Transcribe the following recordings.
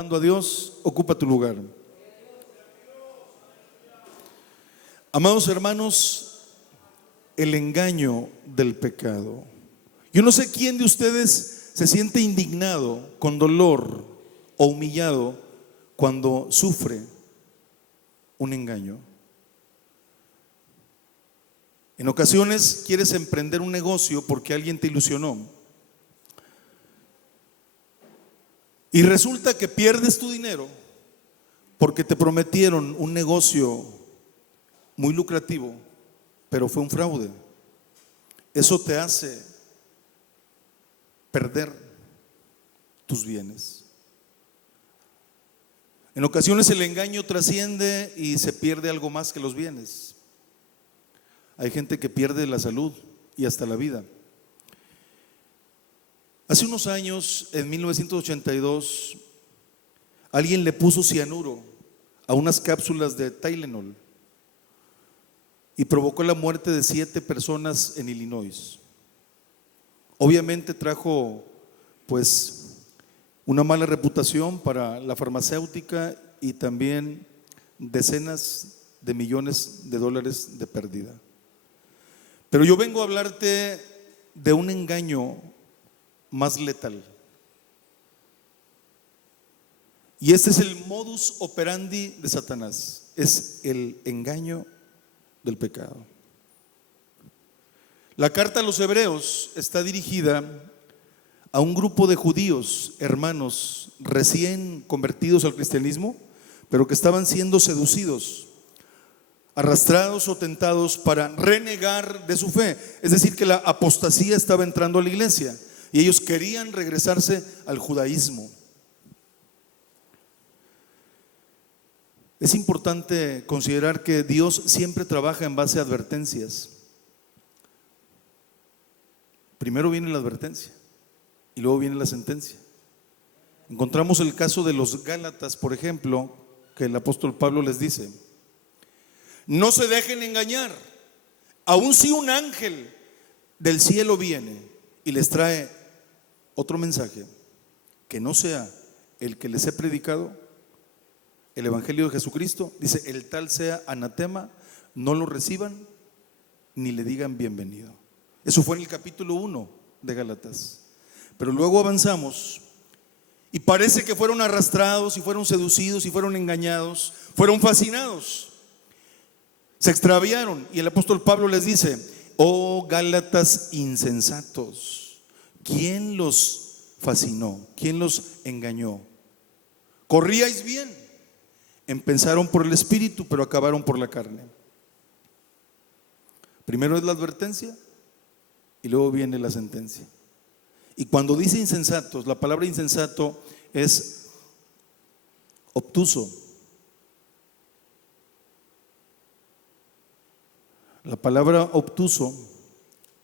alabando a Dios, ocupa tu lugar. Amados hermanos, el engaño del pecado. Yo no sé quién de ustedes se siente indignado, con dolor o humillado cuando sufre un engaño. En ocasiones quieres emprender un negocio porque alguien te ilusionó y resulta que pierdes tu dinero porque te prometieron un negocio muy lucrativo, pero fue un fraude. Eso te hace perder tus bienes. En ocasiones el engaño trasciende y se pierde algo más que los bienes. Hay gente que pierde la salud y hasta la vida. Hace unos años, en 1982, alguien le puso cianuro a unas cápsulas de Tylenol y provocó la muerte de 7 personas en Illinois. Obviamente trajo una mala reputación para la farmacéutica y también decenas de millones de dólares de pérdida. Pero yo vengo a hablarte de un engaño más letal. Y este es el modus operandi de Satanás, es el engaño del pecado. La carta a los Hebreos está dirigida a un grupo de judíos, hermanos recién convertidos al cristianismo, pero que estaban siendo seducidos, arrastrados o tentados para renegar de su fe. Es decir, que la apostasía estaba entrando a la iglesia y ellos querían regresarse al judaísmo. Es importante considerar que Dios siempre trabaja en base a advertencias. Primero viene la advertencia y luego viene la sentencia. Encontramos el caso de los Gálatas, por ejemplo, que el apóstol Pablo les dice: no se dejen engañar, aun si un ángel del cielo viene y les trae otro mensaje que no sea el que les he predicado, el evangelio de Jesucristo, dice, el tal sea anatema, no lo reciban ni le digan bienvenido. Eso fue en el capítulo 1 de Gálatas. Pero luego avanzamos y parece que fueron arrastrados y fueron seducidos y fueron engañados, fueron fascinados, se extraviaron. Y el apóstol Pablo les dice: oh Gálatas insensatos, ¿quién los fascinó? ¿Quién los engañó? Corríais bien, empezaron por el espíritu, pero acabaron por la carne. Primero es la advertencia y luego viene la sentencia. Y cuando dice insensatos, la palabra insensato es obtuso. La palabra obtuso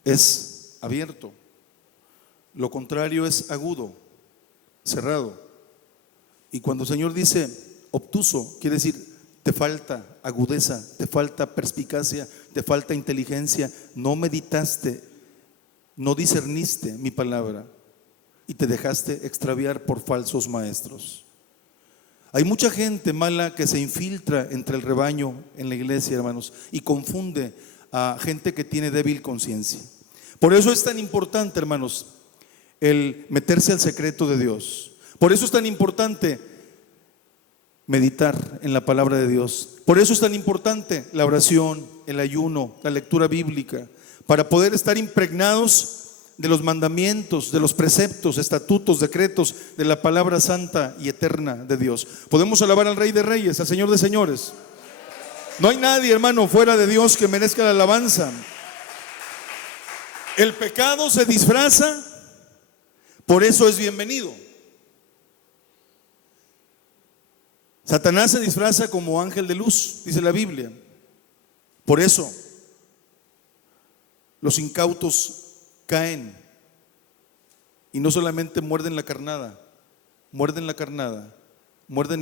es abierto. Lo contrario es agudo, cerrado. Y cuando el Señor dice obtuso, quiere decir te falta agudeza, te falta perspicacia, te falta inteligencia. No meditaste, no discerniste mi palabra y te dejaste extraviar por falsos maestros. Hay mucha gente mala que se infiltra entre el rebaño en la iglesia, hermanos, y confunde a gente que tiene débil conciencia. Por eso es tan importante, hermanos, el meterse al secreto de Dios. Por eso es tan importante meditar en la palabra de Dios. Por eso es tan importante la oración, el ayuno, la lectura bíblica, para poder estar impregnados de los mandamientos, de los preceptos, estatutos, decretos de la palabra santa y eterna de Dios. Podemos alabar al Rey de Reyes, al Señor de Señores. No hay nadie, hermano, fuera de Dios que merezca la alabanza. El pecado se disfraza, por eso es bienvenido. Satanás se disfraza como ángel de luz, dice la Biblia. Por eso los incautos caen y no solamente muerden la carnada, muerden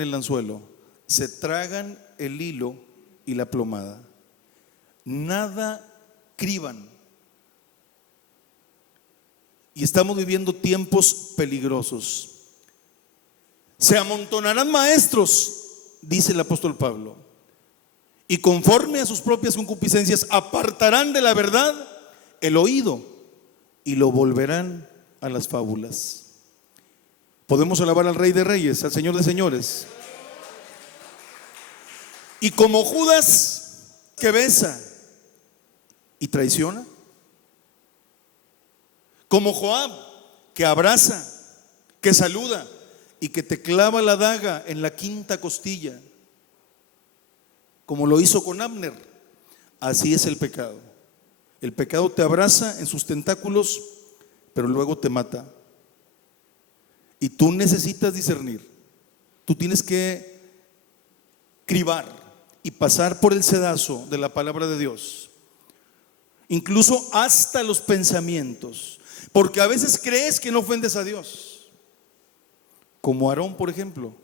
el anzuelo, se tragan el hilo y la plomada. Nada criban. Y estamos viviendo tiempos peligrosos. Se amontonarán maestros, dice el apóstol Pablo, y conforme a sus propias concupiscencias apartarán de la verdad el oído y lo volverán a las fábulas. Podemos alabar al Rey de Reyes, al Señor de Señores. Y como Judas, que besa y traiciona, como Joab, que abraza, que saluda y que te clava la daga en la quinta costilla, como lo hizo con Abner, así es el pecado. El pecado te abraza en sus tentáculos, pero luego te mata. Y tú necesitas discernir. Tú tienes que cribar y pasar por el sedazo de la palabra de Dios, incluso hasta los pensamientos, porque a veces crees que no ofendes a Dios. Como Aarón, por ejemplo,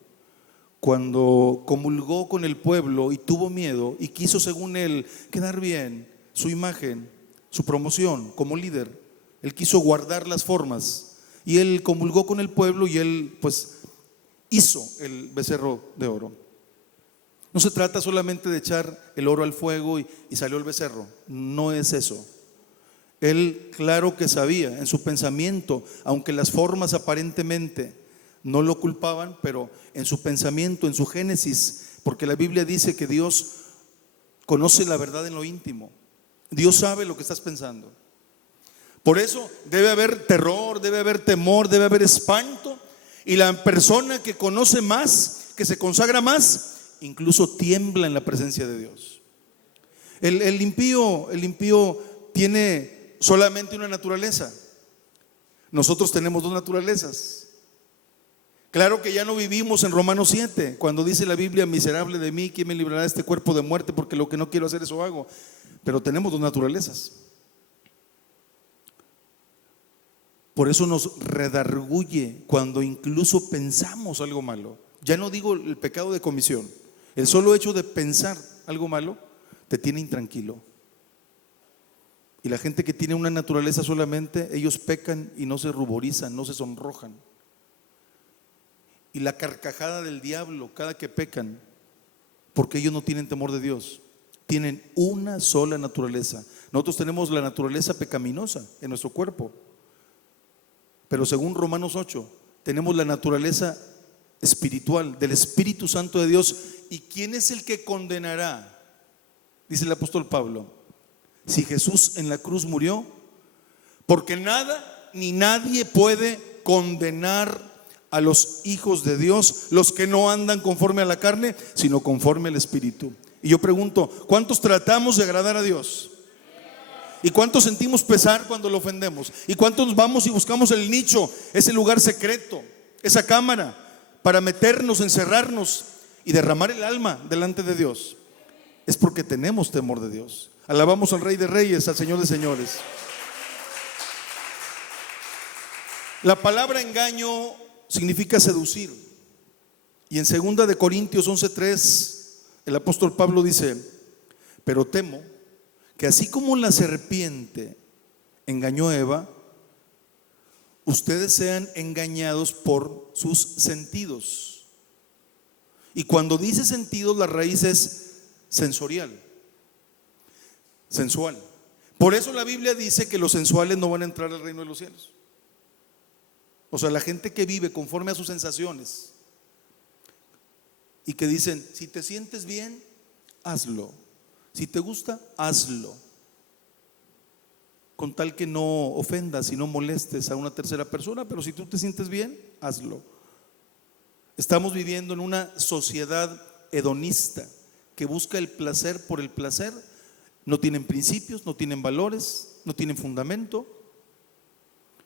cuando comulgó con el pueblo y tuvo miedo y quiso, según él, quedar bien, su imagen, su promoción como líder, él quiso guardar las formas y él comulgó con el pueblo y él pues hizo el becerro de oro. No se trata solamente de echar el oro al fuego y salió el becerro, no es eso. Él claro que sabía en su pensamiento, aunque las formas aparentemente no lo culpaban, pero en su pensamiento, en su génesis, porque la Biblia dice que Dios conoce la verdad en lo íntimo. Dios sabe lo que estás pensando. Por eso debe haber terror, debe haber temor, debe haber espanto. Y la persona que conoce más, que se consagra más, incluso tiembla en la presencia de Dios. El impío tiene solamente una naturaleza. Nosotros tenemos dos naturalezas. Claro que ya no vivimos en Romanos 7, cuando dice la Biblia: miserable de mí, ¿quién me librará de este cuerpo de muerte? Porque lo que no quiero hacer, eso hago. Pero tenemos dos naturalezas. Por eso nos redarguye cuando incluso pensamos algo malo. Ya no digo el pecado de comisión. El solo hecho de pensar algo malo te tiene intranquilo. Y la gente que tiene una naturaleza solamente, ellos pecan y no se ruborizan, no se sonrojan. Y la carcajada del diablo cada que pecan, porque ellos no tienen temor de Dios, tienen una sola naturaleza. Nosotros tenemos la naturaleza pecaminosa en nuestro cuerpo, pero según Romanos 8 tenemos la naturaleza espiritual del Espíritu Santo de Dios. ¿Y quién es el que condenará? Dice el apóstol Pablo, si Jesús en la cruz murió, porque nada ni nadie puede condenar a los hijos de Dios, los que no andan conforme a la carne, sino conforme al Espíritu. Y yo pregunto, ¿cuántos tratamos de agradar a Dios? ¿Y cuántos sentimos pesar cuando lo ofendemos? ¿Y cuántos vamos y buscamos el nicho, ese lugar secreto, esa cámara, para meternos, encerrarnos y derramar el alma delante de Dios? Es porque tenemos temor de Dios. Alabamos al Rey de Reyes, al Señor de Señores. La palabra engaño significa seducir. Y en 2 de Corintios 11:3 el apóstol Pablo dice: pero temo que así como la serpiente engañó a Eva, ustedes sean engañados por sus sentidos. Y cuando dice sentidos, la raíz es sensorial, sensual. Por eso la Biblia dice que los sensuales no van a entrar al reino de los cielos. O sea, la gente que vive conforme a sus sensaciones y que dicen: si te sientes bien, hazlo. Si te gusta, hazlo. Con tal que no ofendas y no molestes a una tercera persona, pero si tú te sientes bien, hazlo. Estamos viviendo en una sociedad hedonista que busca el placer por el placer. No tienen principios, no tienen valores, no tienen fundamento.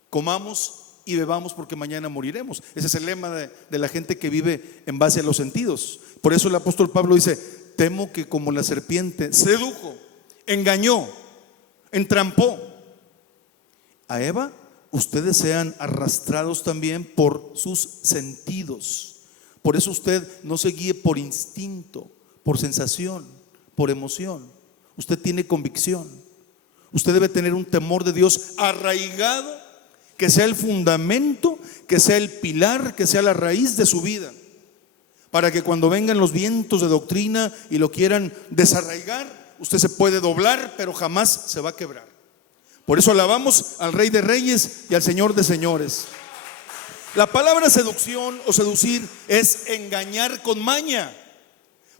Comamos y bebamos porque mañana moriremos. Ese es el lema de la gente que vive en base a los sentidos. Por eso el apóstol Pablo dice: temo que como la serpiente sedujo, engañó, entrampó a Eva, ustedes sean arrastrados también por sus sentidos. Por eso usted no se guíe por instinto, por sensación, por emoción. Usted tiene convicción. Usted debe tener un temor de Dios arraigado, que sea el fundamento, que sea el pilar, que sea la raíz de su vida. para que cuando vengan los vientos de doctrina y lo quieran desarraigar, usted se puede doblar, pero jamás se va a quebrar. Por eso alabamos al Rey de Reyes y al Señor de Señores. La palabra seducción o seducir es engañar con maña.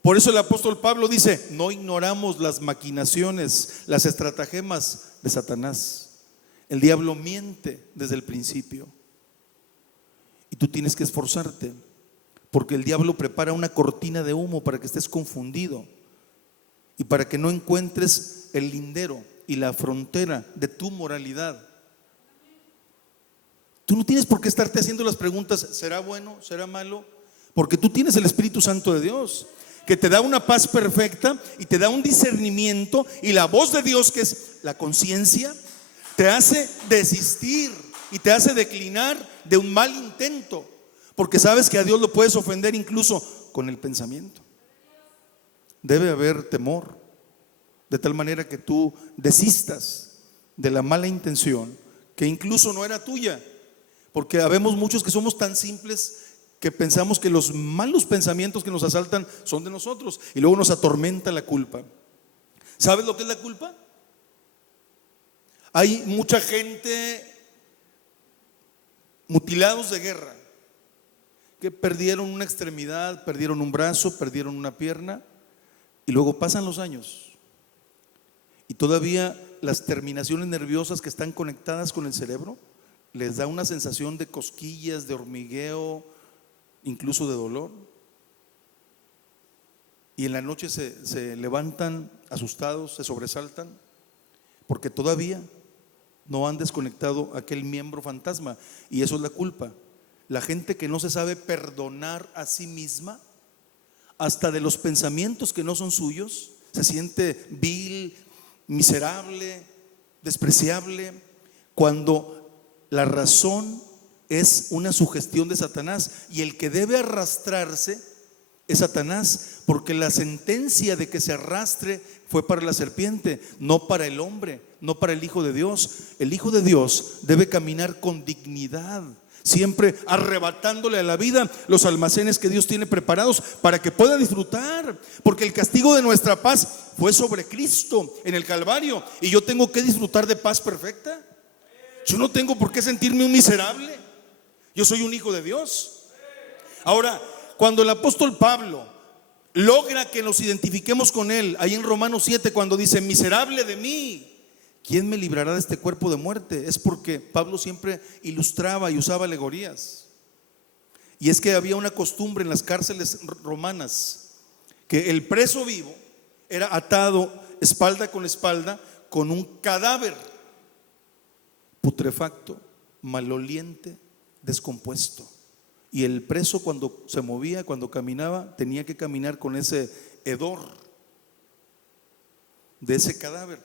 Por eso el apóstol Pablo dice: no ignoramos las maquinaciones, las estratagemas de Satanás. El diablo miente desde el principio. Y tú tienes que esforzarte, porque el diablo prepara una cortina de humo para que estés confundido y para que no encuentres el lindero y la frontera de tu moralidad. Tú no tienes por qué estarte haciendo las preguntas: ¿será bueno? ¿Será malo? Porque tú tienes el Espíritu Santo de Dios, que te da una paz perfecta y te da un discernimiento, y la voz de Dios, que es la conciencia, te hace desistir y te hace declinar de un mal intento, porque sabes que a Dios lo puedes ofender incluso con el pensamiento. Debe haber temor, de tal manera que tú desistas de la mala intención, que incluso no era tuya, porque habemos muchos que somos tan simples que pensamos que los malos pensamientos que nos asaltan son de nosotros, y luego nos atormenta la culpa. ¿Sabes lo que es la culpa? Hay mucha gente mutilados de guerra que perdieron una extremidad, perdieron un brazo, perdieron una pierna, y luego pasan los años y todavía las terminaciones nerviosas que están conectadas con el cerebro les da una sensación de cosquillas, de hormigueo, incluso de dolor, y en la noche se levantan asustados, se sobresaltan, porque todavía no han desconectado aquel miembro fantasma. Y eso es la culpa. La gente que no se sabe perdonar a sí misma, hasta de los pensamientos que no son suyos, se siente vil, miserable, despreciable, cuando la razón es una sugestión de Satanás, y el que debe arrastrarse es Satanás, porque la sentencia de que se arrastre fue para la serpiente, no para el hombre, no para el Hijo de Dios. El Hijo de Dios debe caminar con dignidad, siempre arrebatándole a la vida los almacenes que Dios tiene preparados para que pueda disfrutar, porque el castigo de nuestra paz fue sobre Cristo en el Calvario, y yo tengo que disfrutar de paz perfecta. Yo no tengo por qué sentirme un miserable. Yo soy un hijo de Dios. Ahora, cuando el apóstol Pablo logra que nos identifiquemos con él, ahí en Romanos 7, cuando dice: miserable de mí, ¿quién me librará de este cuerpo de muerte? Es porque Pablo siempre ilustraba y usaba alegorías. Y es que había una costumbre en las cárceles romanas, que el preso vivo era atado espalda con espalda con un cadáver putrefacto, maloliente, descompuesto. Y el preso, cuando se movía, cuando caminaba, tenía que caminar con ese hedor de ese cadáver.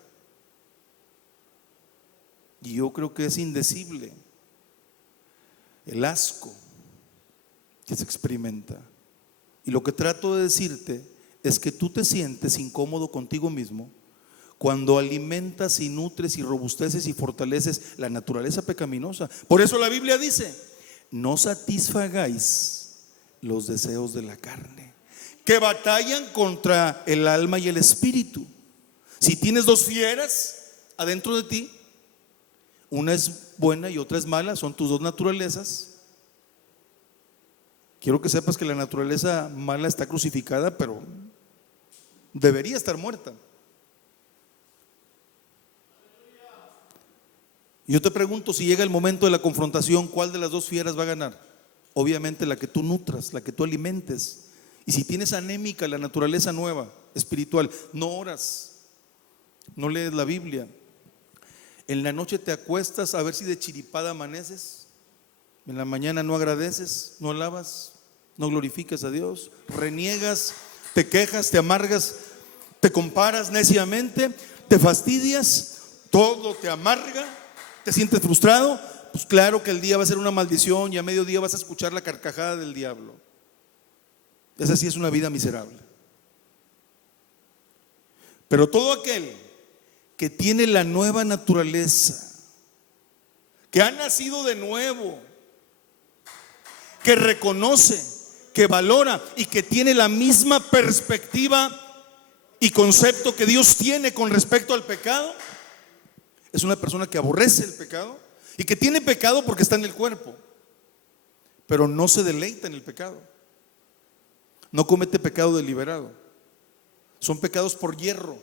Y yo creo que es indecible el asco que se experimenta. Y lo que trato de decirte es que tú te sientes incómodo contigo mismo cuando alimentas y nutres y robusteces y fortaleces la naturaleza pecaminosa. Por eso la Biblia dice: no satisfagáis los deseos de la carne, que batallan contra el alma y el espíritu. Si tienes dos fieras adentro de ti, una es buena y otra es mala, son tus dos naturalezas. Quiero que sepas que la naturaleza mala está crucificada, pero debería estar muerta. Yo te pregunto, si llega el momento de la confrontación, ¿cuál de las dos fieras va a ganar? Obviamente la que tú nutras, la que tú alimentes. Y si tienes anémica la naturaleza nueva, espiritual, no oras, no lees la Biblia, en la noche te acuestas a ver si de chiripada amaneces, en la mañana no agradeces, no alabas, no glorificas a Dios, reniegas, te quejas, te amargas, te comparas neciamente, te fastidias, todo te amarga, te sientes frustrado, pues claro que el día va a ser una maldición, y a mediodía vas a escuchar la carcajada del diablo. Esa sí es una vida miserable. Pero todo aquel que tiene la nueva naturaleza, que ha nacido de nuevo, que reconoce que valora y que tiene la misma perspectiva y concepto que Dios tiene con respecto al pecado, es una persona que aborrece el pecado y que tiene pecado porque está en el cuerpo, pero no se deleita en el pecado. No comete pecado deliberado. Son pecados por hierro,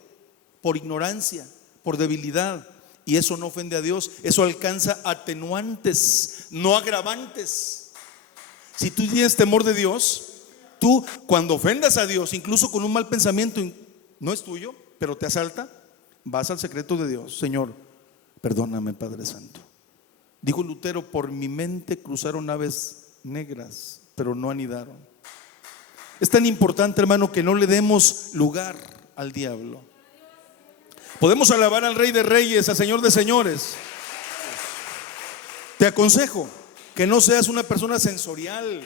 por ignorancia, por debilidad. Y eso no ofende a Dios. Eso alcanza atenuantes, no agravantes. Si tú tienes temor de Dios, tú cuando ofendas a Dios, incluso con un mal pensamiento, no es tuyo, pero te asalta, vas al secreto de Dios. Señor, perdóname, Padre Santo. Dijo Lutero: por mi mente cruzaron aves negras, pero no anidaron. Es tan importante, hermano, que no le demos lugar al diablo. Podemos alabar al Rey de Reyes, al Señor de Señores. Te aconsejo que no seas una persona sensorial,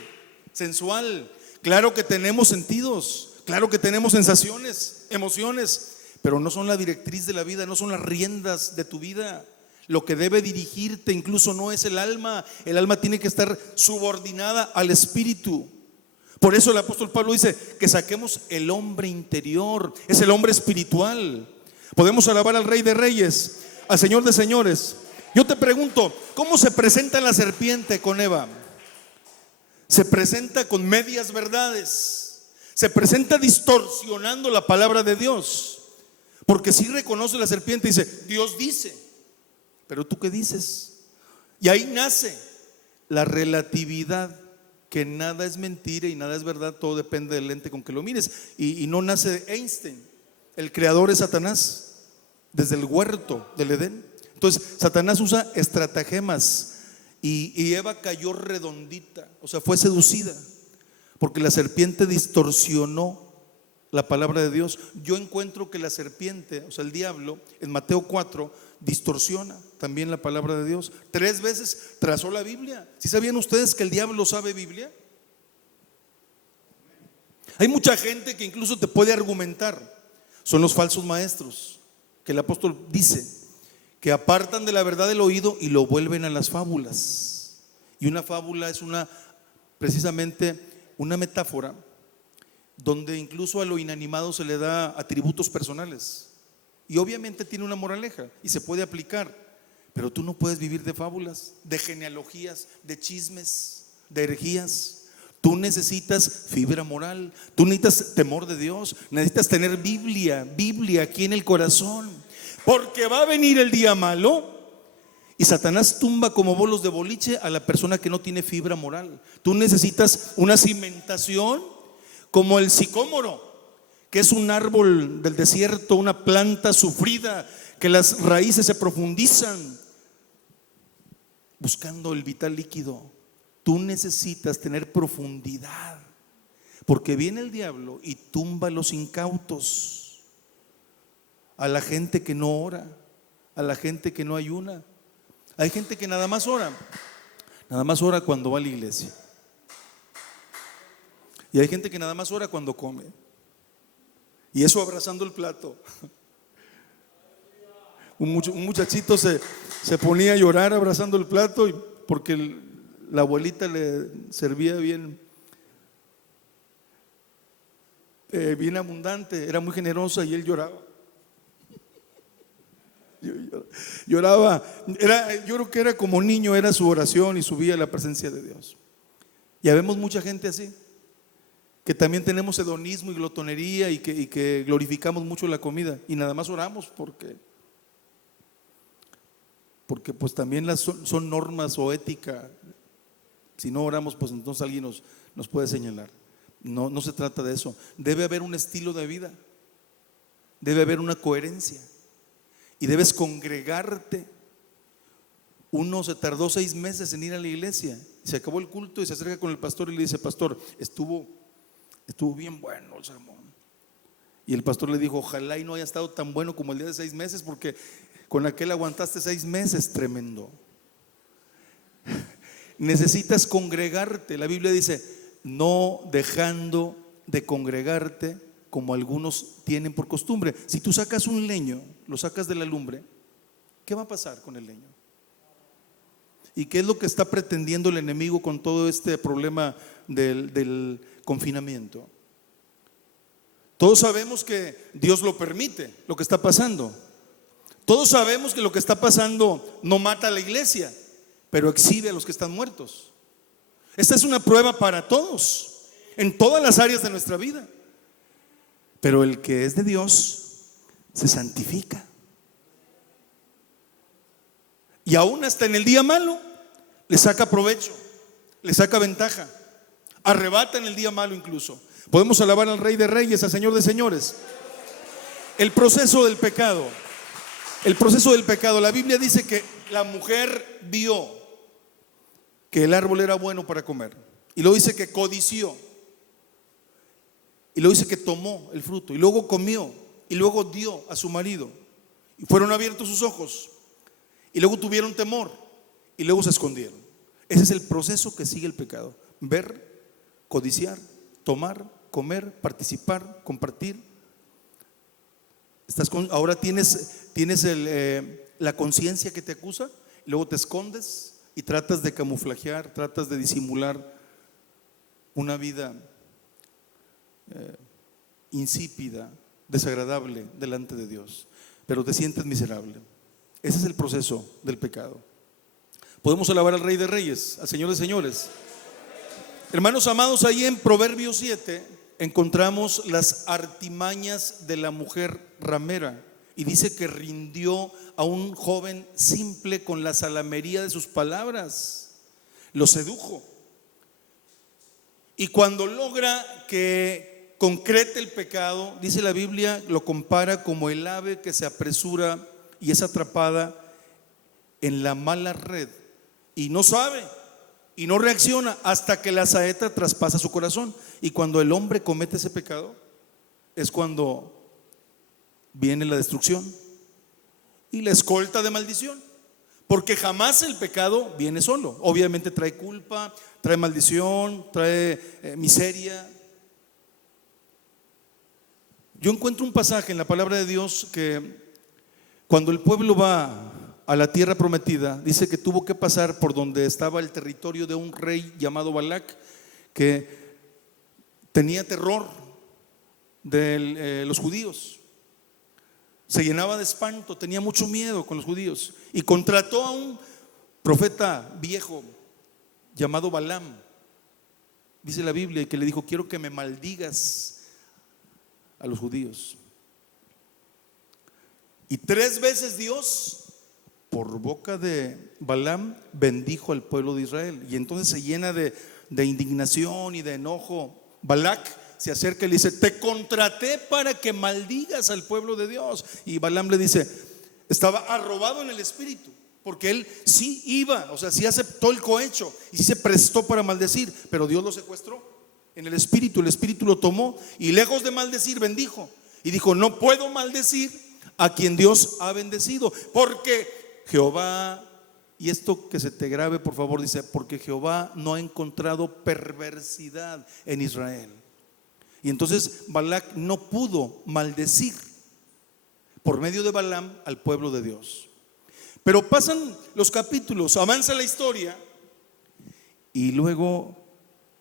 sensual. Claro que tenemos sentidos, claro que tenemos sensaciones, emociones, pero no son la directriz de la vida, no son las riendas de tu vida. Lo que debe dirigirte incluso no es el alma. El alma tiene que estar subordinada al espíritu. Por eso el apóstol Pablo dice que saquemos el hombre interior, es el hombre espiritual. Podemos alabar al Rey de Reyes, al Señor de Señores. Yo te pregunto, ¿cómo se presenta la serpiente con Eva? Se presenta con medias verdades, se presenta distorsionando la palabra de Dios, porque si reconoce la serpiente y dice: Dios dice, pero ¿tú qué dices? Y ahí nace la relatividad, que nada es mentira y nada es verdad, todo depende del lente con que lo mires. Y no nace de Einstein, el creador es Satanás, desde el huerto del Edén. Entonces Satanás usa estratagemas y Eva cayó redondita, o sea, fue seducida, porque la serpiente distorsionó la palabra de Dios. Yo encuentro que la serpiente, o sea, el diablo, en Mateo 4, distorsiona también la palabra de Dios. 3 veces trazó la Biblia. ¿Sí sabían ustedes que el diablo sabe Biblia? Hay mucha gente que incluso te puede argumentar. Son los falsos maestros, que el apóstol dice que apartan de la verdad del oído y lo vuelven a las fábulas. Y una fábula es precisamente una metáfora donde incluso a lo inanimado se le da atributos personales. Y obviamente tiene una moraleja y se puede aplicar, pero tú no puedes vivir de fábulas, de genealogías, de chismes, de herejías. Tú necesitas fibra moral, tú necesitas temor de Dios, necesitas tener Biblia aquí en el corazón, porque va a venir el día malo y Satanás tumba como bolos de boliche a la persona que no tiene fibra moral. Tú necesitas una cimentación como el sicómoro, que es un árbol del desierto, una planta sufrida, que las raíces se profundizan buscando el vital líquido. Tú necesitas tener profundidad, porque viene el diablo y tumba a los incautos, a la gente que no ora, a la gente que no ayuna. Hay gente que nada más ora cuando va a la iglesia, y hay gente que nada más ora cuando come, y eso abrazando el plato. Un muchachito se ponía a llorar abrazando el plato porque la abuelita le servía bien abundante, era muy generosa, y él lloraba. Lloraba. Yo creo que era como niño, era su oración y subía a la presencia de Dios. Ya vemos mucha gente así, que también tenemos hedonismo y glotonería y que glorificamos mucho la comida y nada más oramos porque pues también son normas o ética. Si no oramos, pues entonces alguien nos puede señalar. No se trata de eso. Debe haber un estilo de vida, debe haber una coherencia y debes congregarte. Uno se tardó 6 meses en ir a la iglesia, se acabó el culto y se acerca con el pastor y le dice: pastor, estuvo bien bueno el sermón. Y el pastor le dijo: ojalá y no haya estado tan bueno como el día de 6 meses, porque con aquel aguantaste 6 meses, tremendo. Necesitas congregarte. La Biblia dice: no dejando de congregarte como algunos tienen por costumbre. Si tú sacas un leño, lo sacas de la lumbre, ¿qué va a pasar con el leño? ¿Y qué es lo que está pretendiendo el enemigo con todo este problema del confinamiento? Todos sabemos que Dios lo permite, lo que está pasando. Todos sabemos que lo que está pasando no mata a la iglesia, pero exhibe a los que están muertos. Esta es una prueba para todos, en todas las áreas de nuestra vida. Pero el que es de Dios se santifica. Y aún hasta en el día malo le saca provecho, le saca ventaja, arrebata en el día malo incluso. Podemos alabar al Rey de Reyes, al Señor de Señores. El proceso del pecado. El proceso del pecado. La Biblia dice que la mujer vio que el árbol era bueno para comer. Y luego dice que codició. Y luego dice que tomó el fruto. Y luego comió. Y luego dio a su marido. Y fueron abiertos sus ojos. Y luego tuvieron temor. Y luego se escondieron. Ese es el proceso que sigue el pecado. Ver, codiciar, tomar, comer, participar, compartir. Ahora tienes la conciencia que te acusa, y luego te escondes y tratas de camuflajear, tratas de disimular una vida insípida, desagradable delante de Dios, pero te sientes miserable. Ese es el proceso del pecado. Podemos alabar al Rey de Reyes, al Señor de Señores. Hermanos amados, ahí en Proverbios 7 encontramos las artimañas de la mujer ramera, y dice que rindió a un joven simple con la salamería de sus palabras, lo sedujo, y cuando logra que concrete el pecado, dice la Biblia, lo compara como el ave que se apresura y es atrapada en la mala red y no sabe y no reacciona hasta que la saeta traspasa su corazón. Y cuando el hombre comete ese pecado es cuando viene la destrucción y la escolta de maldición, porque jamás el pecado viene solo. Obviamente trae culpa, trae maldición, trae miseria. Yo encuentro un pasaje en la palabra de Dios que cuando el pueblo va a la tierra prometida, dice que tuvo que pasar por donde estaba el territorio de un rey llamado Balac, que tenía terror de los judíos. Se llenaba de espanto, tenía mucho miedo con los judíos, y contrató a un profeta viejo llamado Balaam, dice la Biblia, y que le dijo: quiero que me maldigas a los judíos. Y 3 veces Dios, por boca de Balaam, bendijo al pueblo de Israel. Y entonces se llena de indignación y de enojo. Balac se acerca y le dice: te contraté para que maldigas al pueblo de Dios. Y Balaam le dice, estaba arrobado en el espíritu, porque él sí iba, o sea, sí aceptó el cohecho y sí se prestó para maldecir, pero Dios lo secuestró en el espíritu lo tomó y lejos de maldecir bendijo. Y dijo: no puedo maldecir a quien Dios ha bendecido, porque Jehová, y esto que se te grabe por favor, dice: porque Jehová no ha encontrado perversidad en Israel. Y entonces Balac no pudo maldecir por medio de Balaam al pueblo de Dios. Pero pasan los capítulos, avanza la historia, y luego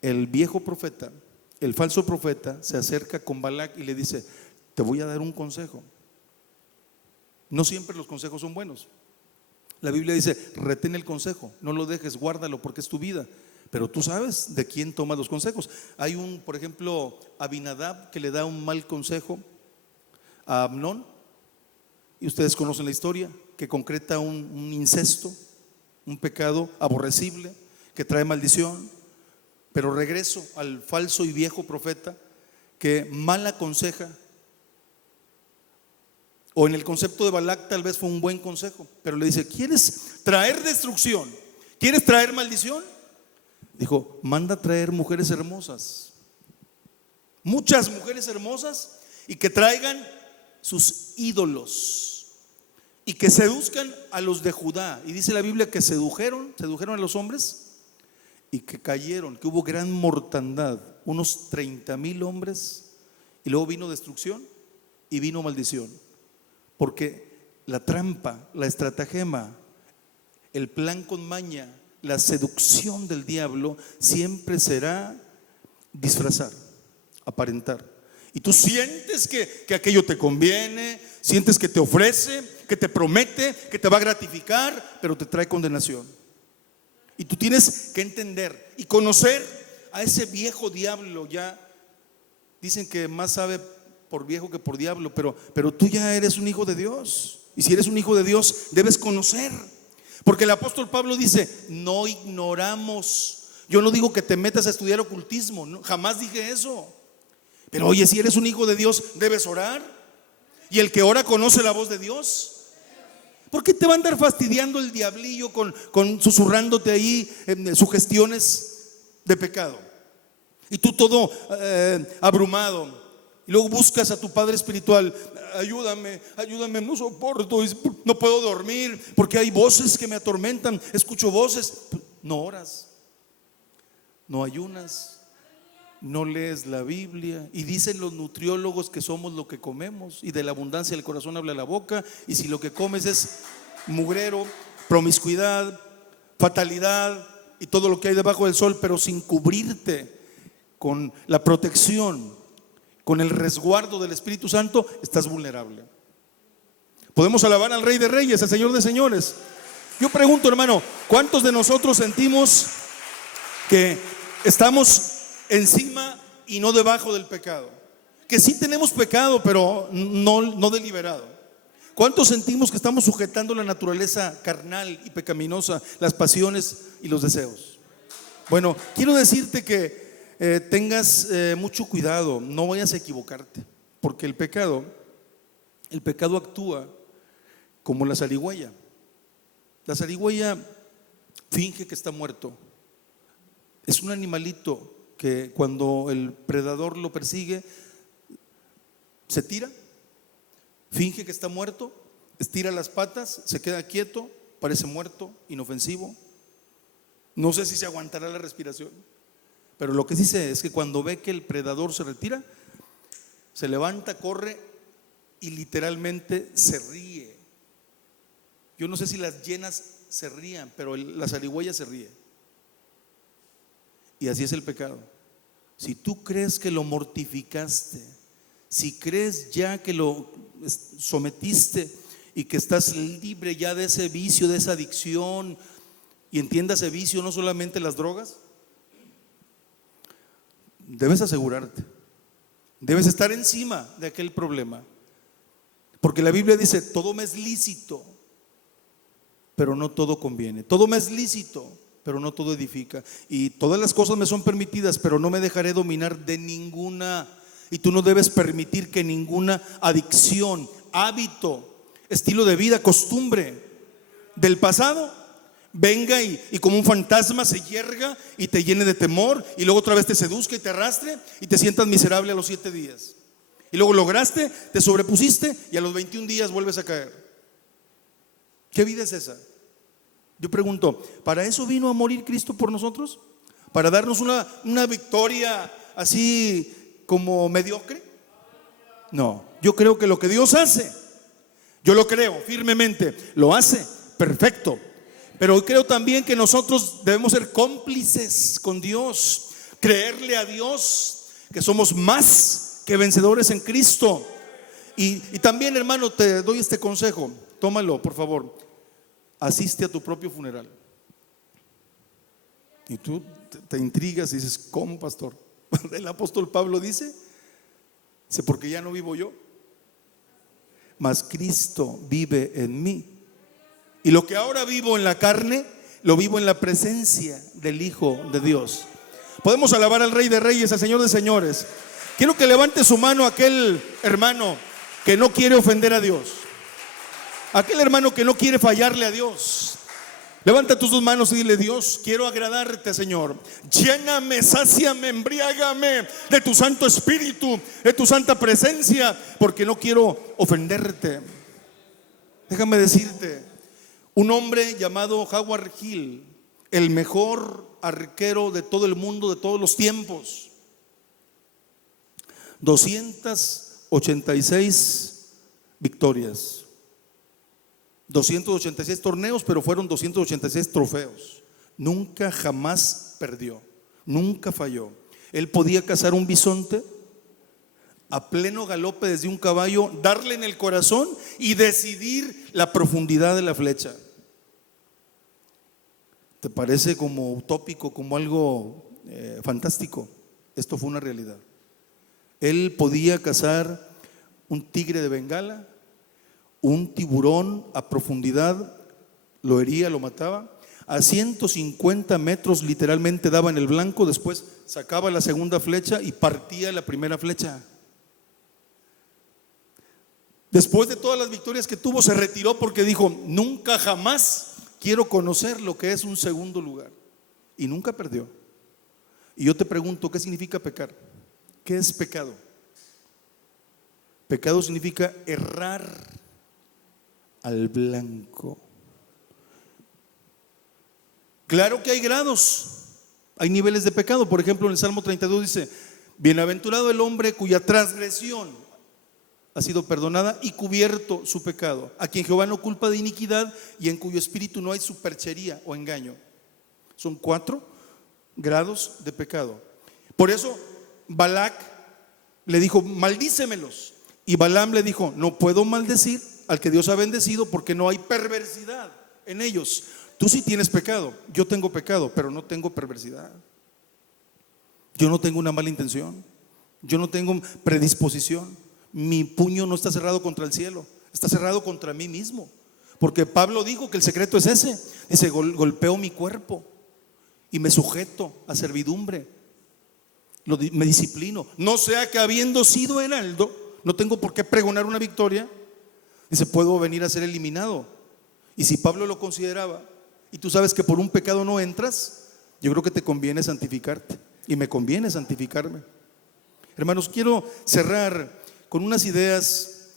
el viejo profeta, el falso profeta, se acerca con Balac y le dice: te voy a dar un consejo. No siempre los consejos son buenos. La Biblia dice: retén el consejo, no lo dejes, guárdalo, porque es tu vida. Pero tú sabes de quién toma los consejos. Hay por ejemplo, Abinadab, que le da un mal consejo a Amnón, y ustedes conocen la historia, que concreta un incesto, un pecado aborrecible que trae maldición. Pero regreso al falso y viejo profeta que mal aconseja. O en el concepto de Balac tal vez fue un buen consejo, pero le dice: ¿quieres traer destrucción? ¿Quieres traer maldición? Dijo: manda a traer mujeres hermosas, muchas mujeres hermosas, y que traigan sus ídolos y que seduzcan a los de Judá. Y dice la Biblia que sedujeron a los hombres y que cayeron, que hubo gran mortandad, unos 30,000 hombres, y luego vino destrucción y vino maldición. Porque la trampa, la estratagema, el plan con maña la seducción del diablo siempre será disfrazar, aparentar. Y tú sientes que aquello te conviene, sientes que te ofrece, que te promete, que te va a gratificar, pero te trae condenación. Y tú tienes que entender y conocer a ese viejo diablo. Ya dicen que más sabe por viejo que por diablo, pero tú ya eres un hijo de Dios. Y si eres un hijo de Dios, debes conocer. Porque el apóstol Pablo dice, no ignoramos. Yo no digo que te metas a estudiar ocultismo, no, jamás dije eso. Pero oye, si eres un hijo de Dios, debes orar. Y el que ora conoce la voz de Dios. ¿Por qué te va a andar fastidiando el diablillo con susurrándote ahí sugestiones de pecado? Y tú todo abrumado. Y luego buscas a tu padre espiritual. Ayúdame, no soporto, no puedo dormir porque hay voces que me atormentan. Escucho voces. No oras, no ayunas, no lees la Biblia. Y dicen los nutriólogos que somos lo que comemos, y de la abundancia del corazón habla la boca. Y si lo que comes es mugrero, promiscuidad, fatalidad y todo lo que hay debajo del sol, pero sin cubrirte con la protección, con el resguardo del Espíritu Santo, estás vulnerable. Podemos alabar al Rey de Reyes, al Señor de Señores. Yo pregunto, hermano, ¿cuántos de nosotros sentimos que estamos encima y no debajo del pecado? Que sí tenemos pecado, pero no deliberado. ¿Cuántos sentimos que estamos sujetando la naturaleza carnal y pecaminosa, las pasiones y los deseos? Bueno, quiero decirte que tengas mucho cuidado, no vayas a equivocarte, porque el pecado actúa como la zarigüeya. La zarigüeya finge que está muerto. Es un animalito que cuando el predador lo persigue, se tira, finge que está muerto, estira las patas, se queda quieto, parece muerto, inofensivo. No sé si se aguantará la respiración, pero lo que sí sé es que cuando ve que el predador se retira, se levanta, corre y literalmente se ríe. Yo no sé si las hienas se rían, pero la zarigüeya se ríe. Y así es el pecado. Si tú crees que lo mortificaste, si crees ya que lo sometiste y que estás libre ya de ese vicio, de esa adicción, y entiendas ese vicio no solamente las drogas, debes asegurarte, debes estar encima de aquel problema, porque la Biblia dice: todo me es lícito, pero no todo conviene. Todo me es lícito, pero no todo edifica. Y todas las cosas me son permitidas, pero no me dejaré dominar de ninguna. Y tú no debes permitir que ninguna adicción, hábito, estilo de vida, costumbre del pasado venga y como un fantasma se yerga y te llene de temor, y luego otra vez te seduzca y te arrastre y te sientas miserable a los 7 días. Y luego lograste, te sobrepusiste y a los 21 días vuelves a caer. ¿Qué vida es esa? Yo pregunto, ¿para eso vino a morir Cristo por nosotros? ¿Para darnos una victoria así como mediocre? No, yo creo que lo que Dios hace, yo lo creo firmemente, lo hace perfecto. Pero creo también que nosotros debemos ser cómplices con Dios, creerle a Dios que somos más que vencedores en Cristo. Y también, hermano, te doy este consejo, tómalo por favor. Asiste a tu propio funeral. Y tú te intrigas y dices: ¿cómo, pastor? El apóstol Pablo dice: porque ya no vivo yo, mas Cristo vive en mí. Y lo que ahora vivo en la carne, lo vivo en la presencia del Hijo de Dios. Podemos alabar al Rey de Reyes, al Señor de Señores. Quiero que levante su mano aquel hermano que no quiere ofender a Dios, aquel hermano que no quiere fallarle a Dios. Levanta tus 2 manos y dile: Dios, quiero agradarte, Señor. Lléname, sáciame, embriágame de tu Santo Espíritu, de tu santa presencia, porque no quiero ofenderte. Déjame decirte, un hombre llamado Howard Hill, el mejor arquero de todo el mundo, de todos los tiempos, 286 victorias, 286 torneos, pero fueron 286 trofeos. nunca jamás perdió, nunca falló. Él podía cazar un bisonte a pleno galope desde un caballo, darle en el corazón y decidir la profundidad de la flecha. ¿Te parece como utópico, como algo fantástico? Esto fue una realidad. Él podía cazar un tigre de Bengala, un tiburón a profundidad, lo hería, lo mataba. A 150 metros literalmente daba en el blanco, después sacaba la segunda flecha y partía la primera flecha. Después de todas las victorias que tuvo, se retiró porque dijo: nunca jamás quiero conocer lo que es un segundo lugar. Y nunca perdió. Y yo te pregunto, ¿qué significa pecar? ¿Qué es pecado? Pecado significa errar al blanco. Claro que hay grados, hay niveles de pecado. Por ejemplo, en el Salmo 32 dice: bienaventurado el hombre cuya transgresión ha sido perdonada y cubierto su pecado, a quien Jehová no culpa de iniquidad y en cuyo espíritu no hay superchería o engaño. Son 4 grados de pecado. Por eso Balac le dijo: maldícemelos. Y Balaam le dijo: no puedo maldecir al que Dios ha bendecido, porque no hay perversidad en ellos. Tú sí tienes pecado, yo tengo pecado, pero no tengo perversidad. Yo no tengo una mala intención, yo no tengo predisposición. Mi puño no está cerrado contra el cielo, está cerrado contra mí mismo. Porque Pablo dijo que el secreto es ese. Dice: golpeo mi cuerpo y me sujeto a servidumbre, me disciplino, no sea que habiendo sido heraldo, no tengo por qué pregonar una victoria. Dice: puedo venir a ser eliminado. Y si Pablo lo consideraba, y tú sabes que por un pecado no entras, yo creo que te conviene santificarte, y me conviene santificarme. Hermanos, quiero cerrar con unas ideas,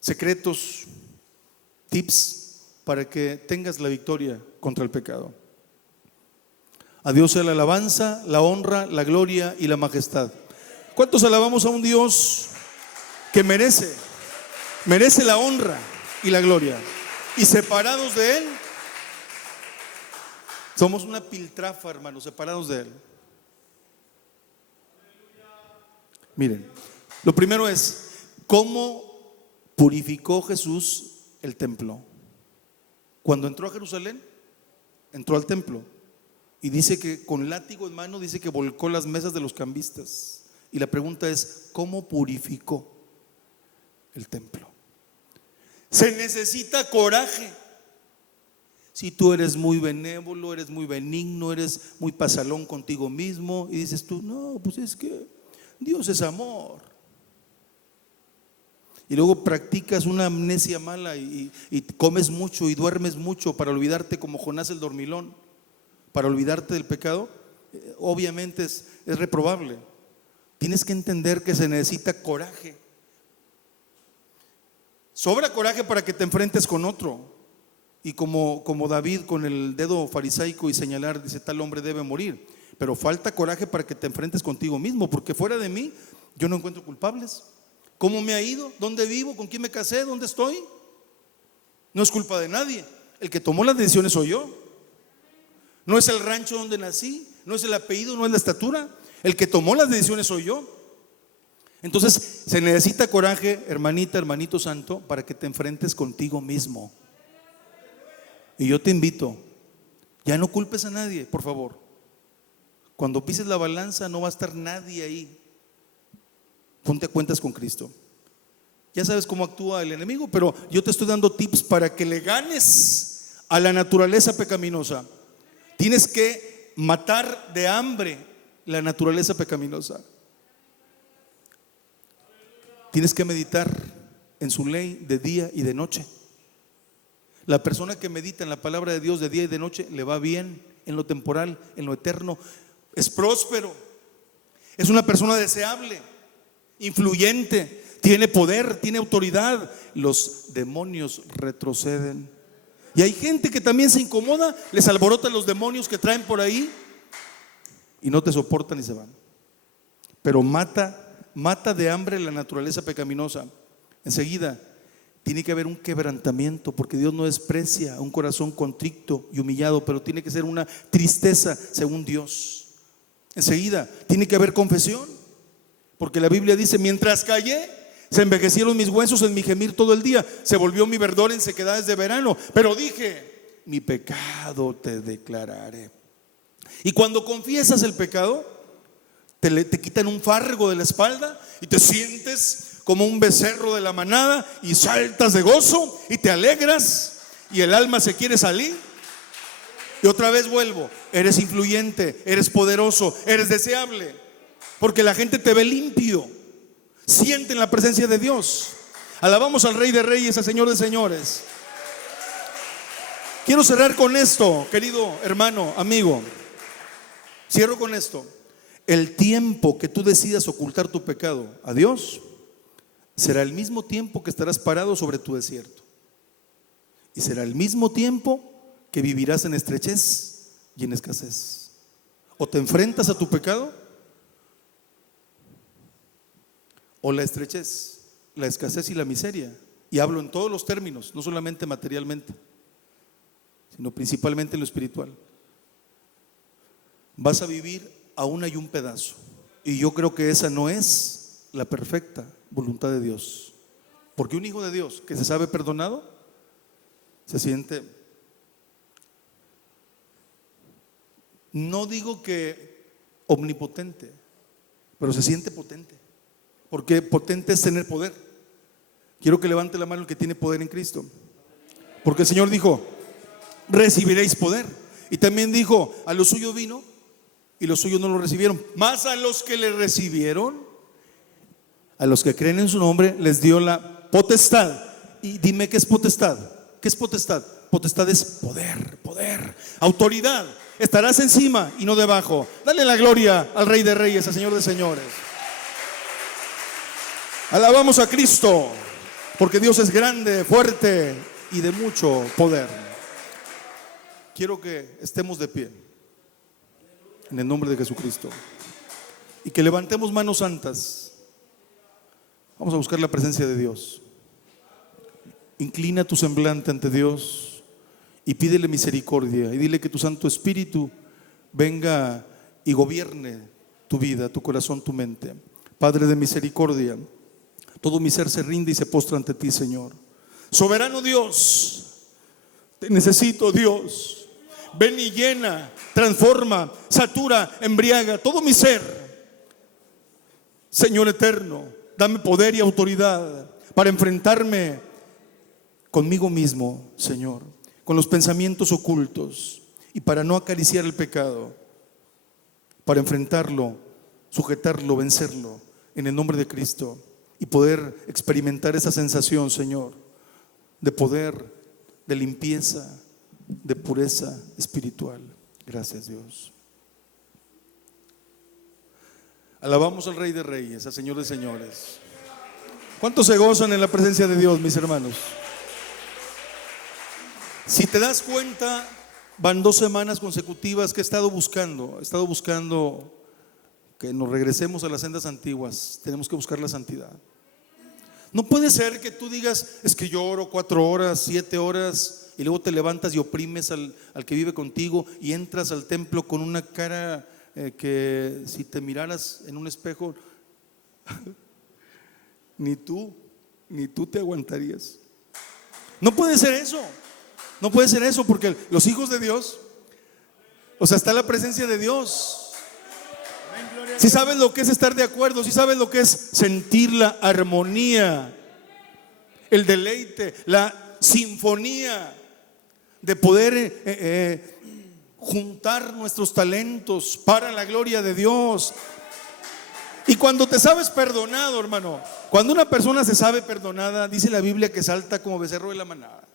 secretos, tips para que tengas la victoria contra el pecado. A Dios sea la alabanza, la honra, la gloria y la majestad. ¿Cuántos alabamos a un Dios que merece la honra y la gloria? Y separados de Él, somos una piltrafa, hermanos, separados de Él. Miren, lo primero es: ¿cómo purificó Jesús el templo? Cuando entró a Jerusalén, entró al templo y dice que con látigo en mano, dice que volcó las mesas de los cambistas. Y la pregunta es: ¿cómo purificó el templo? Se necesita coraje. Si tú eres muy benévolo, eres muy benigno, eres muy pasalón contigo mismo y dices tú: no, pues es que Dios es amor. Y luego practicas una amnesia mala y comes mucho y duermes mucho para olvidarte, como Jonás el dormilón, para olvidarte del pecado. Obviamente es reprobable. Tienes que entender que se necesita coraje. Sobra coraje para que te enfrentes con otro. Y como David con el dedo farisaico y señalar, dice: tal hombre debe morir. Pero falta coraje para que te enfrentes contigo mismo, porque fuera de mí yo no encuentro culpables. ¿Cómo me ha ido? ¿Dónde vivo? ¿Con quién me casé? ¿Dónde estoy? No es culpa de nadie. El que tomó las decisiones soy yo. No es el rancho donde nací, no es el apellido, no es la estatura. El que tomó las decisiones soy yo. Entonces se necesita coraje, hermanita, hermanito santo, para que te enfrentes contigo mismo. Y yo te invito: ya no culpes a nadie, por favor. Cuando pises la balanza no va a estar nadie ahí. Ponte a cuentas con Cristo. Ya sabes cómo actúa el enemigo, pero yo te estoy dando tips para que le ganes a la naturaleza pecaminosa. Tienes que matar de hambre la naturaleza pecaminosa. Tienes que meditar en su ley de día y de noche. La persona que medita en la palabra de Dios de día y de noche le va bien en lo temporal, en lo eterno. Es próspero, es una persona deseable, influyente, tiene poder, tiene autoridad. Los demonios retroceden. Y hay gente que también se incomoda, les alborotan los demonios que traen por ahí y no te soportan y se van. Pero mata de hambre la naturaleza pecaminosa. Enseguida, tiene que haber un quebrantamiento, porque Dios no desprecia un corazón contrito y humillado, pero tiene que ser una tristeza según Dios. Enseguida tiene que haber confesión, porque la Biblia dice: mientras callé, se envejecieron mis huesos en mi gemir todo el día, se volvió mi verdor en sequedades de verano, pero dije: mi pecado te declararé. Y cuando confiesas el pecado, te quitan un fargo de la espalda y te sientes como un becerro de la manada y saltas de gozo y te alegras y el alma se quiere salir. Y otra vez vuelvo: eres influyente, eres poderoso, eres deseable, porque la gente te ve limpio, sienten la presencia de Dios. Alabamos al Rey de Reyes, al Señor de Señores. Quiero cerrar con esto, querido hermano, amigo. Cierro con esto: el tiempo que tú decidas ocultar tu pecado a Dios será el mismo tiempo que estarás parado sobre tu desierto, y será el mismo tiempo que vivirás en estrechez y en escasez. O te enfrentas a tu pecado, o la estrechez, la escasez y la miseria. Y hablo en todos los términos, no solamente materialmente, sino principalmente en lo espiritual. Vas a vivir a una y un pedazo, y yo creo que esa no es la perfecta voluntad de Dios, porque un hijo de Dios que se sabe perdonado se siente, no digo que omnipotente, pero se siente potente, porque potente es tener poder. Quiero que levante la mano el que tiene poder en Cristo, porque el Señor dijo: recibiréis poder. Y también dijo: a los suyos vino y los suyos no lo recibieron, mas a los que le recibieron, a los que creen en su nombre, les dio la potestad. Y dime, ¿qué es potestad? ¿Qué es potestad? Potestad es poder, poder, autoridad. Estarás encima y no debajo. Dale la gloria al Rey de Reyes, al Señor de Señores. Alabamos a Cristo, porque Dios es grande, fuerte y de mucho poder. Quiero que estemos de pie en el nombre de Jesucristo y que levantemos manos santas. Vamos a buscar la presencia de Dios. Inclina tu semblante ante Dios y pídele misericordia, y dile que tu Santo Espíritu venga y gobierne tu vida, tu corazón, tu mente. Padre de misericordia, todo mi ser se rinde y se postra ante ti, Señor. Soberano Dios, te necesito, Dios. Ven y llena, transforma, satura, embriaga todo mi ser. Señor eterno, dame poder y autoridad para enfrentarme conmigo mismo, Señor, con los pensamientos ocultos, y para no acariciar el pecado, para enfrentarlo, sujetarlo, vencerlo en el nombre de Cristo, y poder experimentar esa sensación, Señor, de poder, de limpieza, de pureza espiritual. Gracias, Dios. Alabamos al Rey de Reyes, al Señor de Señores. ¿Cuántos se gozan en la presencia de Dios, mis hermanos? Si te das cuenta, van 2 semanas consecutivas que he estado buscando que nos regresemos a las sendas antiguas. Tenemos que buscar la santidad. No puede ser que tú digas: es que yo oro 4 horas, 7 horas, y luego te levantas y oprimes al que vive contigo, y entras al templo con una cara que si te miraras en un espejo ni tú te aguantarías. No puede ser eso. No puede ser eso, porque los hijos de Dios, o sea, está la presencia de Dios. Si sabes lo que es estar de acuerdo, si sabes lo que es sentir la armonía, el deleite, la sinfonía de poder juntar nuestros talentos para la gloria de Dios. Y cuando te sabes perdonado, hermano, cuando una persona se sabe perdonada, dice la Biblia que salta como becerro de la manada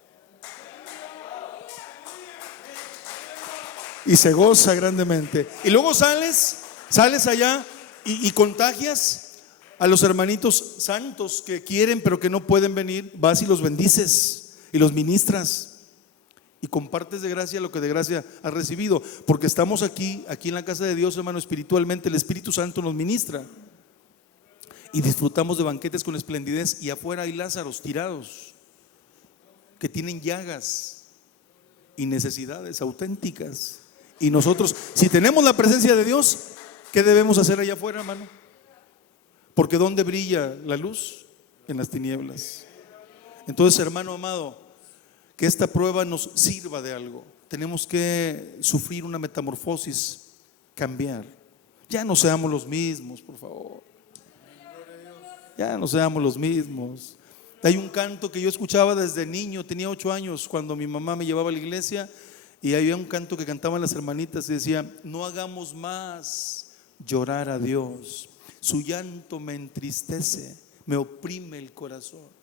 y se goza grandemente. Y luego sales allá y contagias a los hermanitos santos que quieren pero que no pueden venir. Vas y los bendices y los ministras y compartes de gracia lo que de gracia has recibido, porque estamos aquí en la casa de Dios, hermano. Espiritualmente el Espíritu Santo nos ministra y disfrutamos de banquetes con esplendidez, y afuera hay Lázaros tirados que tienen llagas y necesidades auténticas. Y nosotros, si tenemos la presencia de Dios, ¿qué debemos hacer allá afuera, hermano? Porque ¿dónde brilla la luz? En las tinieblas. Entonces, hermano amado, que esta prueba nos sirva de algo. Tenemos que sufrir una metamorfosis, cambiar. Ya no seamos los mismos, por favor. Ya no seamos los mismos. Hay un canto que yo escuchaba desde niño, tenía 8 años, cuando mi mamá me llevaba a la iglesia, y había un canto que cantaban las hermanitas y decía: no hagamos más llorar a Dios, su llanto me entristece, me oprime el corazón.